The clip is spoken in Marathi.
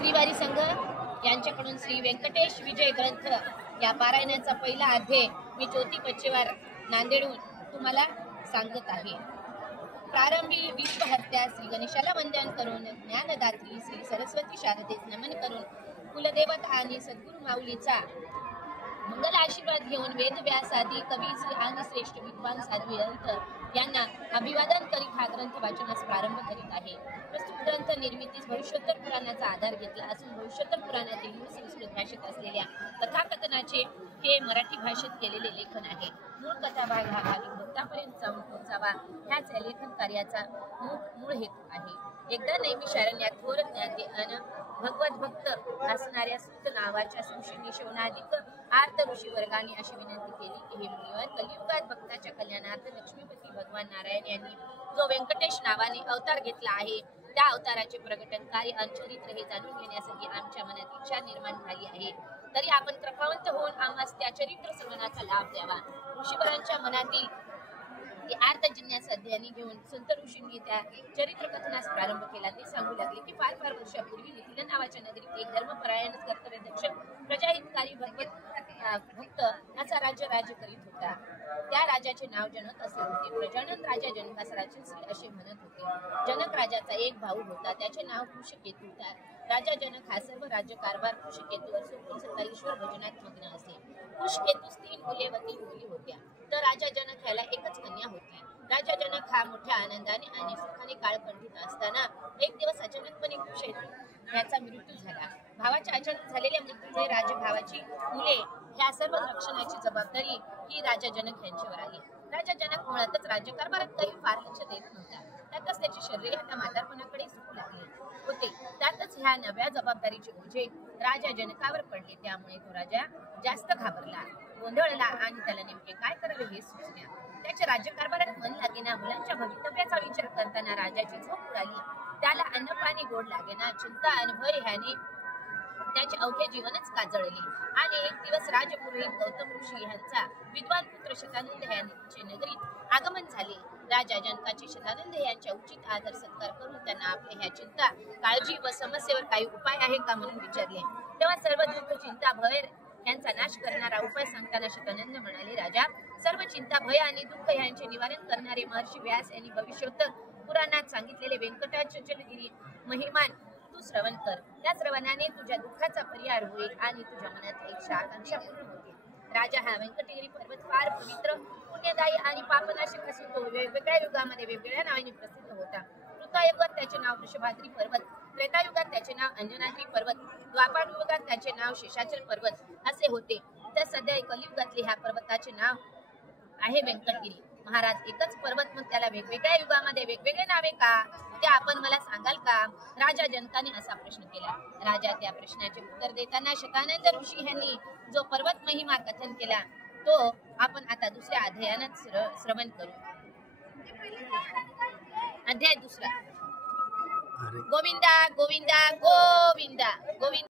श्रीवारी संघ यांच्याकडून श्री व्यंकटेश विजय ग्रंथ या पारायणाचा पहिला अध्याय मी ज्योती पच्चेवार नांदेडहून तुम्हाला सांगत आहे। प्रारंभी विश्वहत्या श्री गणेशाला वंदन करून ज्ञानदात्री श्री सरस्वती शारदेस नमन करून कुलदेवता आणि सद्गुरु माऊलीचा मंगल आशीर्वाद घेऊन वेदव्यास आदी कवी आणि श्रेष्ठ विद्वान साध्वी यांना अभिवादन करीत हा ग्रंथ वाचनास प्रारंभ करीत आहे। प्रस्तुत ग्रंथ निर्मितीस भविष्योत्तर पुराणाचा आधार घेतला असून भविष्योत्तर पुराणातील मूळ संस्कृत भाषेत असलेल्या कथाकथनाचे हे मराठी भाषेत केलेले लेखन आहे। मूळ कथा भाग हा भाविक भक्तांपर्यंत जाऊन पोहोचावा ह्याच या लेखन कार्याचा मूळ हेतू आहे। एकदा नेहमी शरण्यात थोर ज्ञाते अन भगवत भक्त असणाऱ्या सूत नावाच्या ऋषींनी शौनादिक आर्त ऋषी वर्गाने अशी विनंती केली की हे मुनिवर, कलियुगात भक्ताच्या कल्याणार्थ लक्ष्मीपती भगवान नारायण यांनी जो व्यंकटेश नावाने अवतार घेतला आहे त्या अवताराचे प्रकटन कार्य आणि चरित्र हे जाणून घेण्यासाठी आमच्या मनात इच्छा निर्माण झाली आहे। तरी आपण कृपावंत होऊन आम्हास त्या चरित्र श्रवणाचा लाभ द्यावा। ऋषीवरांच्या मनातील आर्त जिज्ञास अध्ययनी घेऊन संत ऋषींनी त्या चरित्र कथनास प्रारंभ केला। ते सांगू लागले की फार वर्षापूर्वी मिथिला नावाच्या नगरीत एक धर्मपरायण कर्तव्यदक्ष प्रजाहितकारी भक्त असा राज्य करीत होता। त्या राजाचे नाव जनक असे होते। प्रजानन राजा जनकास राजश्री असे म्हणत होते। जनक राजाचा एक भाऊ होता, त्याचे नाव कुशकेतू। राजा जनक हा सर्व राज्य कारभार कुशकेतूवर सोपून सदा ईश्वर भजनात मग्न असे। कुशकेतूस 3 मुले व 3 मुली होत्या, तर राजा जनक ह्याला एकच कन्या होती। राजा जनक हा मोठ्या आनंदाने आणि सुखाने काळकंठीत असताना एक दिवस अचानकपणे कुशकेतू याचा मृत्यू झाला। भावाच्या अचानक झालेल्या मृत्यूमुळे राजभावाची मुले ह्या सर्व रक्षणाची जबाबदारी ही राजा जनक यांच्यावर आली। राजा जनक मुळातच राज्यकारभारात काही फार लक्ष देत नव्हता, त्यातच त्याचे शरीर आता म्हातारपणाकडे झुकू लागले होते। त्यातच ह्या नव्या जबाबदारीचे ओझे राजा जनकावर पडले, त्यामुळे तो राजा जास्त घाबरला, गोंधळला आणि त्याला नेमके काय करावे हे सुचले। त्याच्या राज्यकारभारात मन लागेना, मुलांच्या भवितव्याचा विचार करताना राजाची झोप उडाली। त्याला अन्नपाणी गोड लागेना, चिंता आणि भय ह्याने त्याचे अवघे जीवनच काजळले। आणि एक दिवस राजपुरोहित गौतम ऋषी यांचा विद्वान पुत्र शतानंद यांचे नगरीत आगमन झाले। राजा जनकाचे शतानंद यांच्या उचित आदर सत्कार करून त्यांना आपल्या ह्या चिंता, काळजी व समस्येवर काही उपाय आहे का म्हणून विचारले। तेव्हा सर्व दुःख, चिंता, भय यांचा नाश करणारा उपाय सांगताना शतानंद म्हणाले, राजा, सर्व चिंता, भय आणि दुःख यांचे निवारण करणारे महर्षी व्यास यांनी भविष्योत्तर पुराणात सांगितलेले व्यंकटाचलगिरी महिमान तू श्रवण कर। त्या श्रवणाने तुझ्या दुःखाचा परिहार होईल आणि तुझ्या मनात एक आकांक्षा पूर्ण होईल। राजा हा व्यंकटगिरी पर्वत फार पवित्र, पुण्यदायी आणि पापनाशक असून तो वेगवेगळ्या युगामध्ये वेगवेगळ्या नावाने प्रसिद्ध होता। कृतायुगात त्याचे नाव वृषभाद्री पर्वत, त्रेतायुगात त्याचे नाव अंजनाद्री पर्वत, द्वापार युगात त्याचे नाव शेषाचल पर्वत असे होते। तर सध्या कलियुगातले ह्या पर्वताचे नाव आहे व्यंकटगिरी। महाराज, एकच पर्वत मग त्याला वेगवेगळ्या युगामध्ये वेगवेगळे नावे का, ते आपण मला सांगाल का? राजा जनकाने असा प्रश्न केला। राजा त्या प्रश्नाचे उत्तर देताना शतानंद ऋषी यांनी जो पर्वत महिमा कथन केला तो आपण आता दुसऱ्या अध्यायात श्रवण करू। अध्याय दुसरा। गोविंदा गोविंदा गोविंदा गोविंदा।